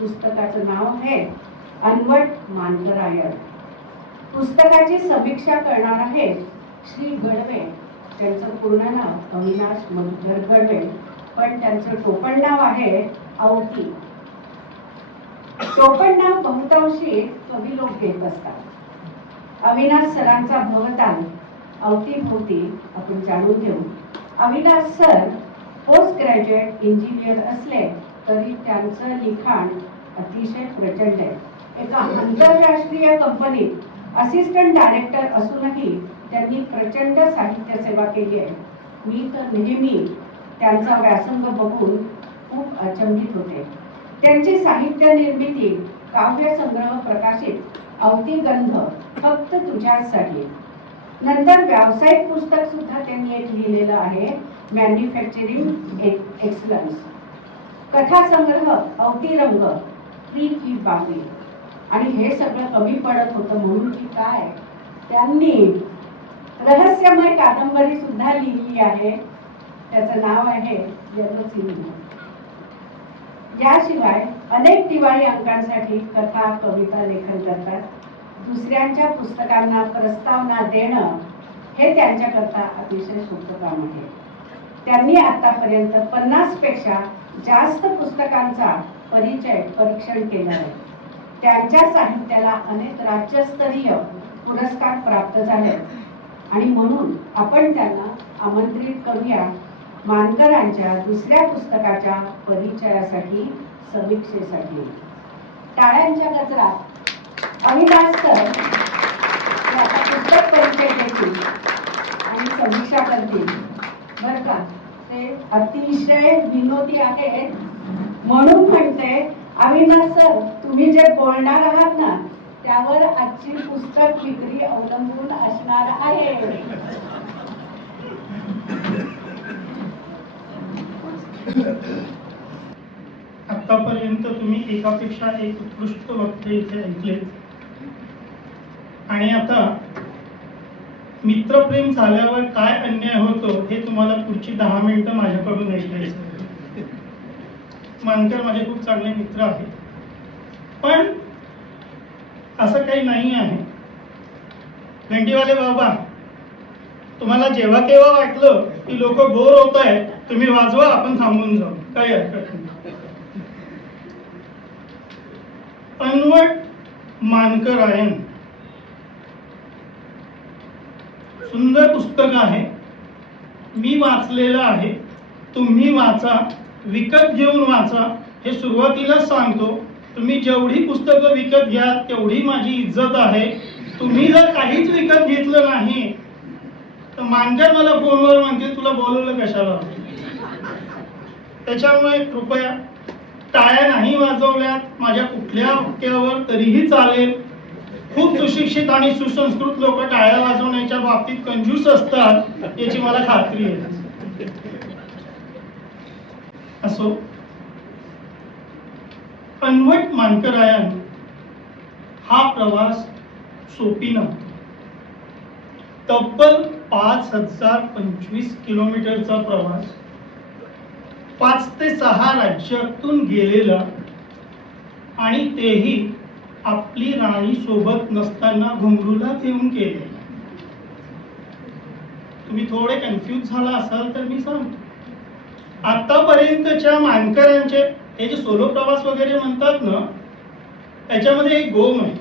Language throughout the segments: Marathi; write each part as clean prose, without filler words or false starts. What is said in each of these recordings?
पुस्तकाचं नाव आहे अनवट मानकरायण. पुस्तकाची समीक्षा करणार आहे श्री गडवे. त्यांचं पूर्ण नाव अविनाश मधुकर गडवे, पण त्यांचं टोपण नाव आहे अवती. टोपण नाव बहुतांशी कवी लोक घेत असतात. अविनाश सरांचा भवताल अवतीभोवती आपण जाणून घेऊ. Avinash sir post graduate engineer असले तरी त्यांचं लिखाण अतिशय प्रचंड आहे. एका आंतरराष्ट्रीय कंपनीत असिस्टंट डायरेक्टर असूनही त्यांनी प्रचंड साहित्य सेवा केली आहे. मी तर नेहमी त्यांचा व्यासंग बघून खूप अचंबित होते. त्यांची साहित्य निर्मिती, काव्य संग्रह प्रकाशित अवतीगंध, फक्त तुझ्यासाठी. नंतर व्यावसायिक पुस्तक सुद्धा त्यांनी एक लिहिलेलं आहे, मॅन्युफॅक्चरिंग एक्सलन्स. कथा संग्रह अवतीरंग, फ्री की बाकी. आणि हे सगळं कमी पडत होतं म्हणून की काय, त्यांनी रहस्यमय कादंबरी सुद्धा लिहिली आहे. त्याचं नाव आहे जलसिंह. याशिवाय अनेक दिवाळी अंकांसाठी कथा कविता लेखन करतात. दुसऱ्यांच्या पुस्तकांना प्रस्तावना देणं हे त्यांच्याकरता अतिशय सोपं काम आहे. त्यांनी आतापर्यंत 50 पेक्षा जास्त पुस्तकांचा परीक्षण केलं आहे. त्यांच्या साहित्याला अनेक राज्यस्तरीय पुरस्कार प्राप्त झाले आणि म्हणून आपण त्यांना आमंत्रित करूया मानकरांच्या दुसऱ्या पुस्तकाच्या परिचयासाठी, समीक्षेसाठी. टाळ्यांच्या गजरात अविनाश सर याचा पुस्तक परिचय देतील आणि समीक्षा करतील. बरं का, ते अतिशय विनोदी आहेत. म्हणून म्हणते अविनाश सर, तुम्ही जे बोलणार आहात ना त्यावर आजची पुस्तक विक्री अवलंबून असणार आहे. आतापर्यंत तुम्ही एकापेक्षा एक उत्कृष्ट वक्ते इथे ऐकले आणि आता मित्रप्रेम झाल्यावर काय अन्याय होतो हे तुम्हाला पुढची 10 मिनिटं माझ्याकडून ऐकायचं. मानकर माझे खूप चांगले मित्र आहेत, पण असं काही नाही आहे. घंटीवाले बाबा, तुम्हाला जेव्हा केव्हा वाटलं की लोक बोर होत आहेत, तुम्ही वाजवा, आपण थांबून जाऊ, काही हरकत नाही. अनवट मानकरायण सुंदर पुस्तक आहे. मी वाचलेलं आहे. तुम्ही वाचा, विकत घेऊन वाचा. हे सुरुवातीलाच सांगतो, तुम्ही जेवढी पुस्तकं विकत घ्या तेवढी माझी इज्जत आहे. तुम्ही जर काहीच विकत घेतलं नाही तर मानकर मला फोनवर म्हणते तुला बोलवलं कशाला. त्याच्यामुळे कृपया टाळ्या नाही वाजवल्यात माझ्या कुठल्या वाक्यावर तरीही चालेल. खूप सुशिक्षित आणि सुसंस्कृत लोक टाळ्या वाजवण्याच्या बाबतीत कंजूस असतात याची मला खात्री आहे. असो, अनवट मानकरायण हा प्रवास सोपी नव्हता. तब्बल 5025 किलोमीटरचा प्रवास, 5 ते 6 राज्यातून गेलेला, आणि तेही आपली राणी सोबत नसताना घुंगरूला घेऊन केलेला. तुम्ही थोडे कन्फ्यूज झाला असाल तर मी सांगतो. आतापर्यंतच्या मानकरांचे हे जे सोलो प्रवास वगैरे म्हणतात ना, त्याच्यामध्ये एक गोम आहे.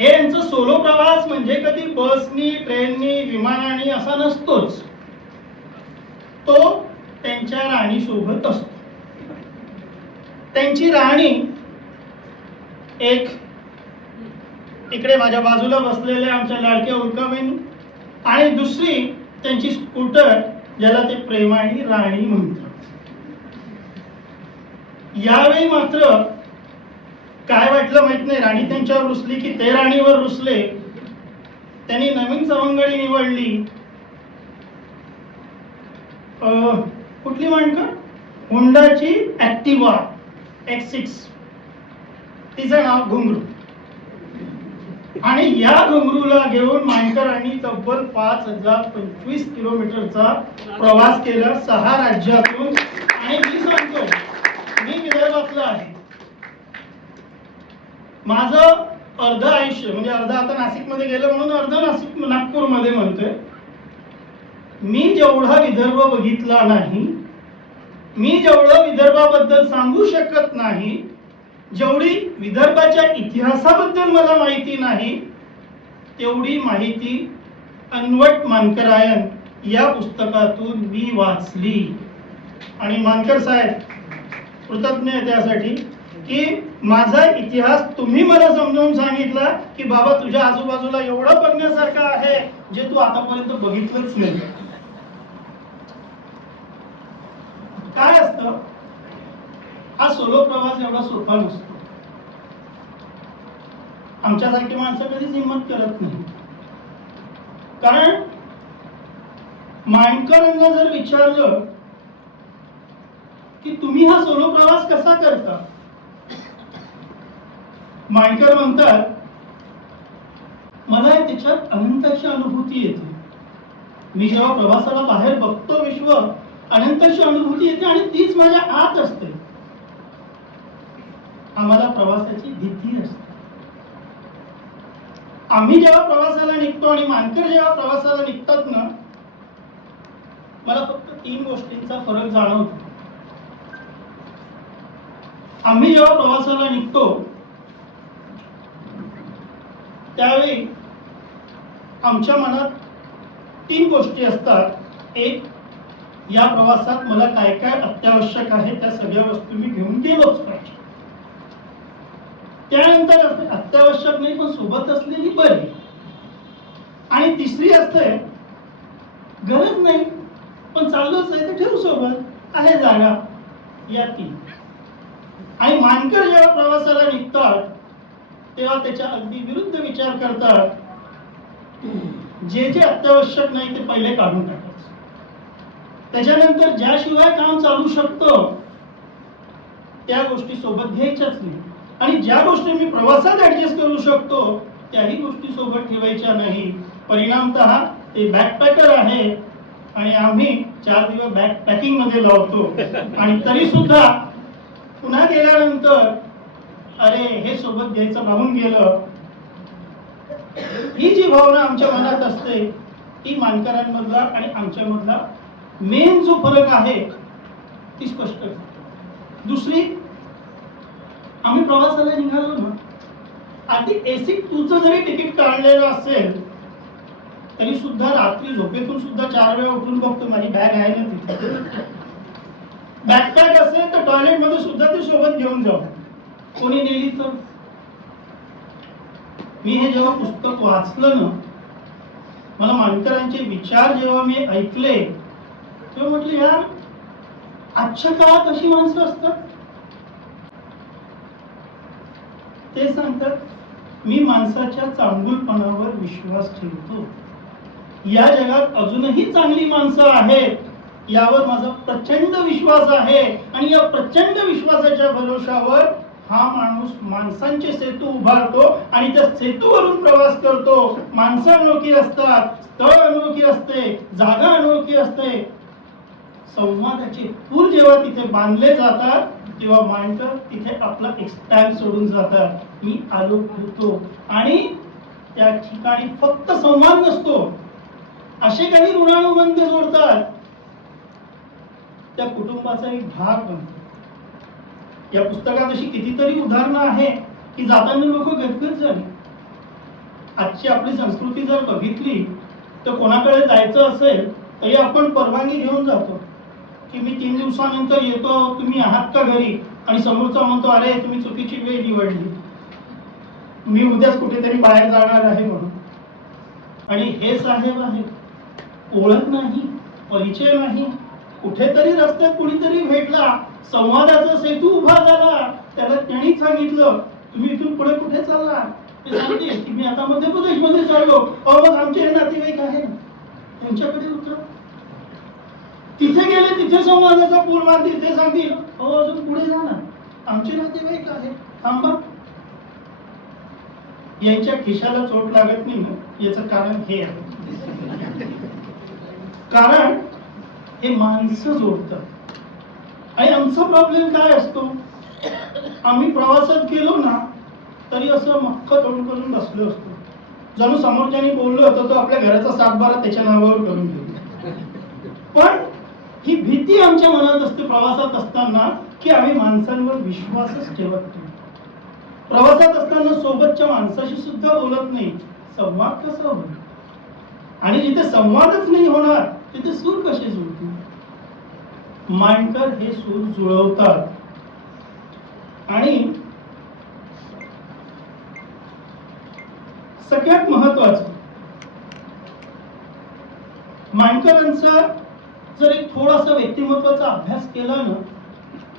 हे यांचं सोलो प्रवास म्हणजे कधी बसनी, ट्रेननी, विमानाने असा नसतोच. तो त्यांच्या राणी सोबत असतो. त्यांची राणी एक इकडे माझ्या बाजूला बसलेले आमच्या लाडक्या उल्काबेन, आणि दुसरी त्यांची स्कूटर ज्याला ते प्रेमाने राणी म्हणतात. यावेळी मात्र काय वाटलं माहित नाही, राणी त्यांच्यावर रुसली की ते राणीवर रुसले. त्यांनी नवीन सवंगडी निवडली. कुठली मानकर? होंडाची ऍक्टिवा X6, तिचं नाव घुंगरू. आणि या घुंगरूला घेऊन मानकरांनी तब्बल 5025 किलोमीटरचा प्रवास केला 6 राज्यातून. आणि मी सांगतो, मी विदर्भात माझं अर्ध आयुष्य म्हणजे अर्ध आता नाशिकमध्ये गेलं म्हणून अर्ध नागपूरमध्ये म्हणतोय. मी जेवढा विदर्भ बघितला नाही, मी जेवढं विदर्भाबद्दल सांगू शकत नाही, जेवढी विदर्भाच्या इतिहासाबद्दल मला माहिती नाही, तेवढी माहिती अन्वट मानकरायन या पुस्तकातून मी वाचली. आणि मानकर साहेब कृतज्ञ आहे त्यासाठी की माझा इतिहास तुम्ही मला समजावून सांगितला की बाबा तुझ्या आजूबाजूला एवढं बघण्यासारखं आहे जे तू आतापर्यंत बघितलंच नाही. काय असतं, हा सोलो प्रवास एवढा सोपा नसतो. आमच्यासारखी माणसं कधीच हिंमत करत नाही. कारण मांडकरांना जर विचारलं की तुम्ही हा सोलो प्रवास कसा करता, मांडकर म्हणतात मला त्याच्यात अनंताची अनुभूती येते. मी जेव्हा प्रवासाला बाहेर बघतो विश्व, अनंताची अनुभूती येते आणि तीच माझ्या आत असते. आम्हाला प्रवासाची भीती असते. आम्ही जेव्हा प्रवासाला निघतो आणि मानकर जेव्हा प्रवासाला निघतात ना, मला फक्त 3 गोष्टींचा फरक जाणवतो. आम्ही जेव्हा प्रवासाला निघतो त्यावेळी आमच्या मनात 3 गोष्टी असतात. एक, या प्रवासात मला काय काय अत्यावश्यक आहे त्या सगळ्या वस्तू मी घेऊन गेलोच पाहिजे. त्यानंतर असते अत्यावश्यक नाही पण सोबत असलेली बरी. आणि तिसरी असते गरज नाही पण चाललोच आहे तर ठेवू सोबत आहे जागा. या 3. आणि मानकर जेव्हा प्रवासाला निघतात तेव्हा त्याच्या अगदी विरुद्ध विचार करतात. जे जे अत्यावश्यक नाही ते पहिले काढून टाकायचं. त्याच्यानंतर ज्याशिवाय काम चालू शकतं त्या गोष्टी सोबत घ्यायच्याच नाही. आणि ज्या गोष्टी मी प्रवासात ऍडजस्ट करू शकतो त्याही गोष्टी सोबत ठेवायच्या नाही. परिणामतः ते बॅकपॅकर आहे आणि आम्ही 4 दिवस बॅकपॅकिंग मध्ये लावतो. आणि तरी सुद्धा पुन्हा गेल्यानंतर अरे हे सोबत घ्यायचं राहून गेलं. ही जी भावना आमच्या मनात असते ती मानकरांमधला आणि आमच्यामधला मेन जो फरक आहे ती स्पष्ट करते. दुसरी, आम्ही प्रवासाला निघालो ना, आधी एसी 2चं जरी तिकीट काढलेलं असेल तरी सुद्धा रात्री झोपेतून सुद्धा 4 वेळा उठून बघतो माझी बॅग आहे ना तिथे. बॅकपॅक असेल तर टॉयलेट मध्ये सुद्धा ते सोबत घेऊन जाऊ, कोणी नेली तर. मी हे जेव्हा पुस्तक वाचलं ना, मला मानकरांचे विचार जेव्हा मी ऐकले तेव्हा म्हटलं यार आजच्या काळात अशी माणसं असतात. ते सांगतात मी माणसाच्या चांगुलपणावर विश्वास ठेवतो. या जगात अजूनही चांगली माणसं आहेत यावर माझा प्रचंड विश्वास आहे. आणि या प्रचंड विश्वासाच्या भरोशावर हा माणूस माणसांचे सेतू उभारतो आणि त्या सेतूवरून प्रवास करतो. माणसं अनोखी असतात, स्थळ अनोखी असते, जागा अनोखी असते. संवादाचे पूल जेव्हा तिथे बांधले जातात तेव्हा मांडकर तिथे आपला एक स्टॅम्प सोडून जातात. मी आलो होतो. आणि त्या ठिकाणी फक्त संवाद नसतो, असे काही ऋणानुबंध जोडतात, त्या कुटुंबाचा एक भाग बनतो. या पुस्तकात अशी कितीतरी उदाहरणं आहे की जाताना लोक गदगद झाली. आजची आपली संस्कृती जर बघितली तर कोणाकडे जायचं असेल तरी आपण परवानगी घेऊन जातो की मी 3 दिवसानंतर येतो, तुम्ही आहात का घरी. आणि समोरचा म्हणतो अरे तुम्ही चुकीची वेळ निवडली, मी उद्याच कुठेतरी बाहेर जाणार आहे म्हणून. आणि हे साहेब आहे, ओळख नाही, परिचय नाही, कुठेतरी रस्त्यात कुणीतरी भेटला, संवादाचा सेतू उभा झाला. त्याला त्यांनी सांगितलं तुम्ही इथून पुढे कुठे चालला, ते सांगते की मी आता मध्य प्रदेश मध्ये चाललो. मग आमचे नातेवाईक आहे त्यांच्याकडे उतरा. तिथे गेले, तिथे संवादाचा पूल मारतील, ते सांगतील अजून पुढे जा ना, आमचे नातेवाईक आहे, थांबा. यांच्या खिशाला चोट लागत नाही ना, याचं कारण हे आहे. कारण हे माणसं जोडतात. आणि आमचा प्रॉब्लेम काय असतो, आम्ही प्रवासात गेलो ना तरी असं मख्ख तोंड करून बसलो असतो, जणू समोरच्यानी बोललो होतो तो आपल्या घराचा सातबारा त्याच्या नावावर करून घेऊ. पण ही भीती आमच्या मनात असते प्रवासात असताना, की आम्ही माणसांवर विश्वासच ठेवत नाही. प्रवासात असताना सोबतच्या माणसाशी सुद्धा बोलत नाही. संवाद कसा होईल? आणि जिथे संवादच नाही होणार तिथे सूर कसे जुळतील? मांडकर हे सूर जुळवतात. आणि सगळ्यात महत्वाचं, मांडकरांचा जर एक थोडासा व्यक्तिमत्वाचा अभ्यास केला ना,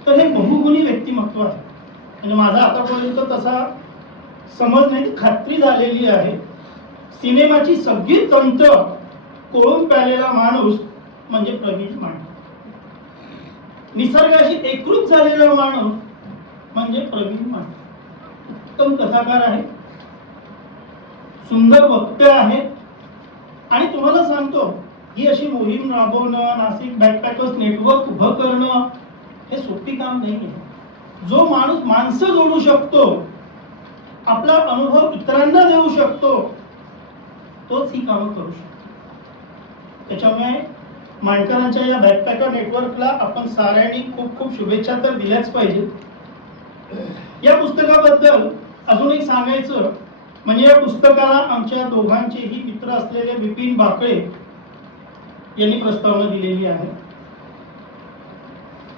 तर हे बहुगुणी व्यक्तिमत्व आहे. म्हणजे माझा आतापर्यंत तसा समज नाही, खात्री झालेली आहे. सिनेमाची सगळी तंत्र कोळून प्यालेला माणूस म्हणजे प्रवीण मांडकर. निसर्गाशी एकरूप झालेला माणूस म्हणजे प्रवीण मांडकर. उत्तम कथाकार आहे, सुंदर वक्ते आहे. आणि तुम्हाला सांगतो, ही अशी मोहीम राबवणं, नाशिक बॅकपॅकर्स नेटवर्क उभं करणं हे सोपी काम नाही आहे. जो माणूस माणसं जोडू शकतो, आपला अनुभव इतरांना देऊ शकतो, तोच ही कामं करू शकतो. त्याच्यामुळे मांडकरांच्या या बॅकपॅकर नेटवर्कला आपण साऱ्यांनी खूप खूप शुभेच्छा तर दिल्याच पाहिजे. या पुस्तकाबद्दल अजून एक सांगायचं म्हणजे, या पुस्तकाला आमच्या दोघांचेही मित्र असलेले विपिन बाकळे यांनी प्रस्तावना दिलेली आहे.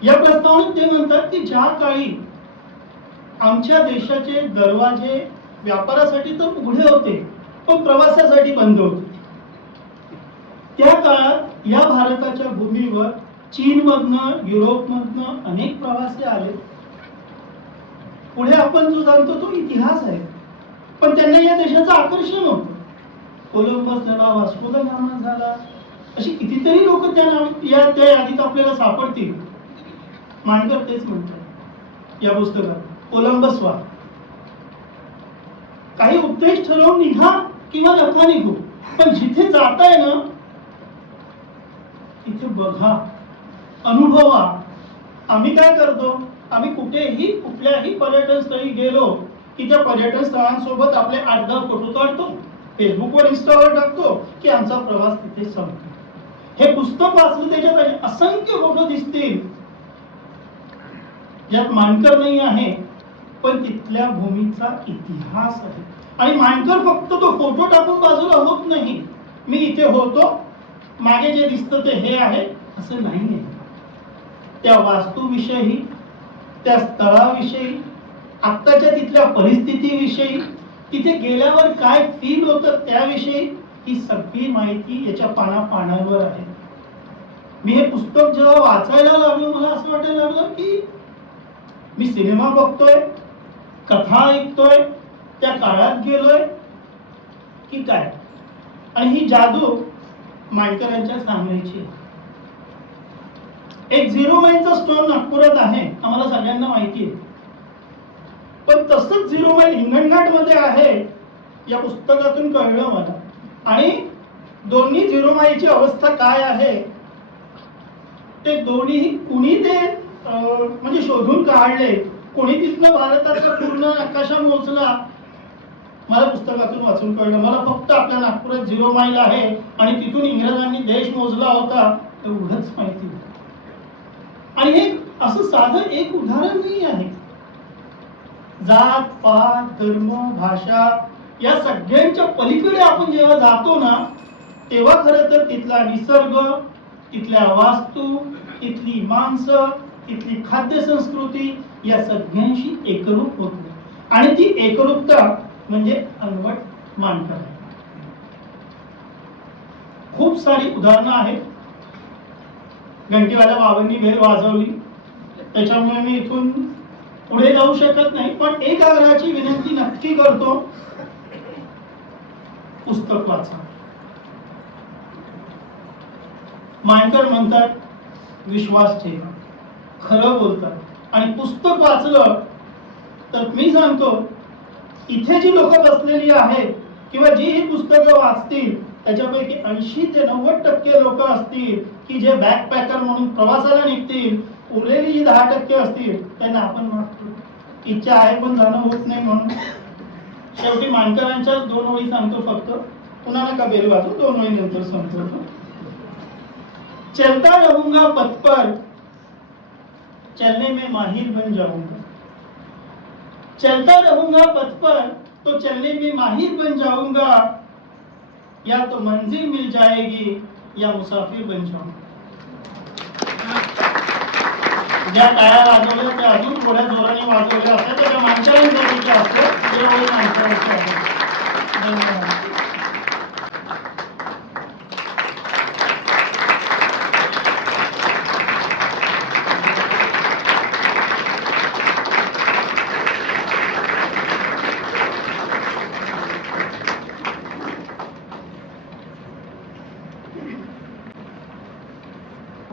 या प्रस्तावनेत ते म्हणतात की ज्या काळी आमच्या देशाचे दरवाजे व्यापारासाठी तर उघडे होते, पण प्रवासासाठी बंद होते. त्या काळात या भारताच्या भूमीवर चीनमधनं, युरोपमधनं अनेक प्रवासी आले. पुढे आपण जो जाणतो तो इतिहास आहे, पण त्यांना या देशाचं आकर्षण होतं. कोलंबस झाला, वास्को द गामा झाला, अशी कितीतरी लोक त्या यादीत आपल्याला सापडतील. मांडकर तेच म्हणतात या पुस्तकात, कोलंबस वा, काही उपदेश ठरवून निघा किंवा नका निघू, पण जिथे जाताय ना तिथे बघा, अनुभवा. आम्ही काय करतो, आम्ही कुठेही कुठल्याही पर्यटन स्थळी गेलो की त्या पर्यटन स्थळांसोबत आपले 8-10 फोटो काढतो, फेसबुकवर, इन्स्टावर टाकतो की आमचा प्रवास तिथे संपतो. हे पुस्तक वाचलं त्याच्यात असंख्य फोटो दिसतील ज्यात मांडकर नाही आहे, पण तिथल्या भूमीचा इतिहास आहे. आणि मांडकर फक्त तो फोटो टाकून बाजूला होत नाही, मी इथे होतो, मागे जे दिसतं ते हे आहे, असं नाहीये. त्या वास्तूविषयी, त्या स्थळाविषयी, आत्ताच्या तिथल्या परिस्थितीविषयी, तिथे गेल्यावर काय फील होतं त्याविषयी ही सगळी माहिती याच्या पानापानांवर आहे. मी हे पुस्तक जेव्हा वाचायला लागलो, मला असं वाटायला लागलं की मी सिनेमा बघतोय, कथा ऐकतोय, त्या काळात गेलोय की काय. आणि ही जादू मांडकरांच्या सांगण्याची. एक 0 माईलचा स्टोर नागपुरात आहे, आम्हाला सगळ्यांना माहिती आहे. पण तसंच 0 माईल हिंगणघाट मध्ये आहे, या पुस्तकातून कळलं मला. आणि दोन्ही 0 माईलची अवस्था काय आहे ते दोन्ही कुणी ते म्हणजे शोधून काढले, कोणी तिथनं भारताचा पूर्ण आकाशा मोजला, मला पुस्तकातून वाचून कळलं. मला फक्त आपल्या नागपुरात 0 माईल आहे आणि तिथून इंग्रजांनी देश मोजला होता एवढंच माहिती. आणि हे असं साधं एक उदाहरण नाही आहे. जात पात, धर्म, भाषा या सगळ्यांच्या पलीकडे आपण जेव्हा जातो ना, तेव्हा खरं तर तिथला निसर्ग, तिथल्या वास्तू, तिथली माणसं, तिथली खाद्य संस्कृती या सगळ्यांशी एकरूप होतो. आणि ती एकरूपता म्हणजे अनवट मांडकर आहे. खूप सारी उदाहरणं आहेत. घंटीवाल्या बाबांनी बेल वाजवली, त्याच्यामुळे मी इथून पुढे जाऊ शकत नाही, पण एक आग्रहाची विनंती नक्की करतो, पुस्तक वाचा. मांडकर म्हणतात विश्वास ठेवा, खरं बोलतात. आणि पुस्तक वाचलं तर मी सांगतो, इथे जी लोक बसलेली आहेत किंवा जी ही पुस्तकं वाचतील त्याच्यापैकी 80 ते 90% लोक असतील की जे बॅकपॅकर म्हणून प्रवासाला निघतील. उरलेली जी 10% असतील त्यांना आपण मागतो, इच्छा आहे पण जाणं होत नाही म्हणून शेवटी मानकरांच्याच 2 ओळी सांगतो फक्त, पुन्हा नका बेल वाजू, 2 ओळी नंतर संपवतो. चलता रहूंगा पथ पर, चलने में माहिर बन जाऊंगा. चलता रहूंगा पथ पर, तो चलने में माहिर बन जाऊंगा. या तो मंजिल मिल जाएगी, या मुसाफिर बन जाऊंगा. ज्या टाळ्या वाजवल्या त्या अजून थोड्या जोराने वाजवल्या असत्या तर त्या माणसांच्या असतं जे ओळी माणसांच्या आहेत. धन्यवाद.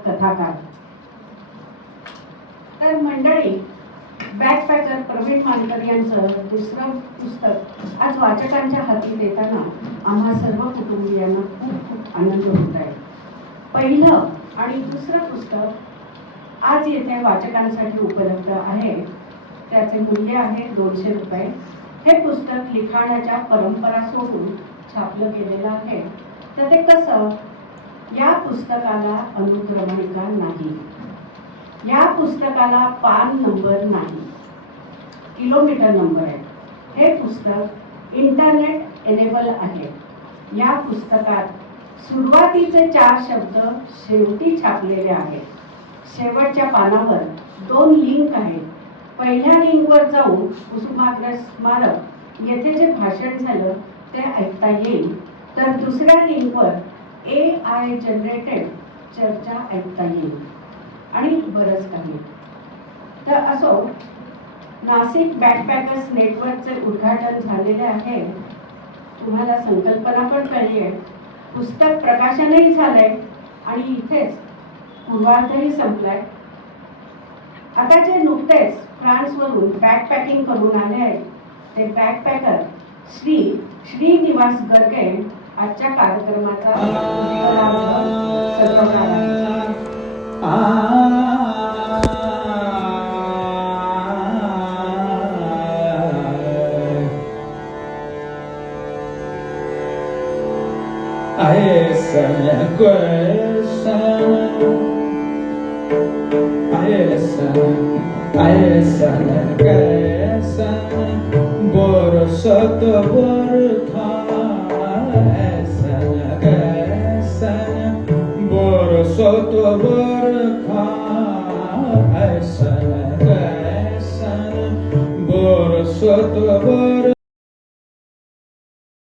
कथाकार. तर मंडळी, बॅकपॅकर प्रवीण मानकर यांचं दुसरं पुस्तक आज वाचकांच्या हाती देताना आम्हा सर्व कुटुंबियांना खूप खूप आनंद होत आहे. पहिलं आणि दुसरं पुस्तक आज येथे वाचकांसाठी उपलब्ध आहे. त्याचे मूल्य आहे 200 रुपये. हे पुस्तक लिखाणाच्या परंपरा सोडून छापलं गेलेलं आहे. तर ते कसं? या पुस्तकाला अनुक्रमणिका नाही, या पुस्तकाला पान नंबर नाही, किलोमीटर नंबर आहे. हे पुस्तक इंटरनेट एनेबल आहे. या पुस्तकात सुरुवातीचे 4 शब्द शेवटी छापलेले आहेत. शेवटच्या पानावर 2 लिंक आहेत. पहिल्या लिंकवर जाऊन कुसुमाग्रज स्मारक येथे जे भाषण झालं ते ऐकता येईल. तर दुसऱ्या लिंकवर AI जनरेटेड चर्चा ऐकता येईल आणि बरंच काही. तर असो, नाशिक बॅकपॅकर्स नेटवर्कचे उद्घाटन झालेले आहे. तुम्हाला संकल्पना पण कळली आहे. पुस्तक प्रकाशनही झालंय आणि इथेच पूर्वार्धही संपलाय. आता जे नुकतेच फ्रान्सवरून बॅकपॅकिंग करून आले आहेत ते बॅकपॅकर श्री श्रीनिवास गर्गे आजच्या कार्यक्रमाचा उत्तरार्ध सजवणार आहे. Borosot